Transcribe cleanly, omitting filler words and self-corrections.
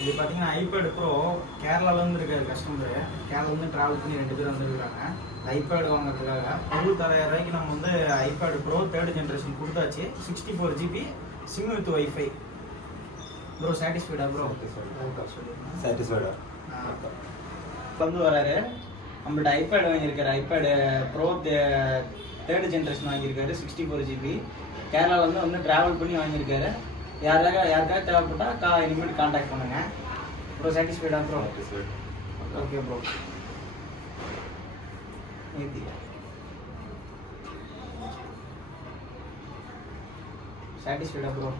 இது பார்த்தீங்கன்னா iPad bro கேரளாவிலேருந்து இருக்காரு கஸ்டமரு. கேரளாவிலேருந்து ட்ராவல் பண்ணி 2 பேர் வந்துருக்காங்க ஐபேட் வாங்குறதுக்காக. 26,000 நம்ம வந்து ஐபேட் ப்ரோ 3rd ஜென்ரேஷன் கொடுத்தாச்சு. 64 GB SIM with WiFi. Bro சாட்டிஸ்ஃபைடா ப்ரோ? சாட்டிஸ்ஃபைடா. வந்து வராரு நம்மள்ட்ட ஐபேட் வாங்கியிருக்காரு. ஐபேடு ப்ரோ 3rd ஜென்ரேஷன் வாங்கியிருக்காரு. 64 GB கேரளாவில் வந்து ட்ராவல் பண்ணி வாங்கியிருக்காரு. யாருக்காக தேவைப்பட்டா இனிமேல் கான்டாக்ட் பண்ணுங்க. ப்ரோ சாட்டிஸ்ஃபைடா ப்ரோ? Okay bro. சாட்டிஸ்ஃபைடா ப்ரோ?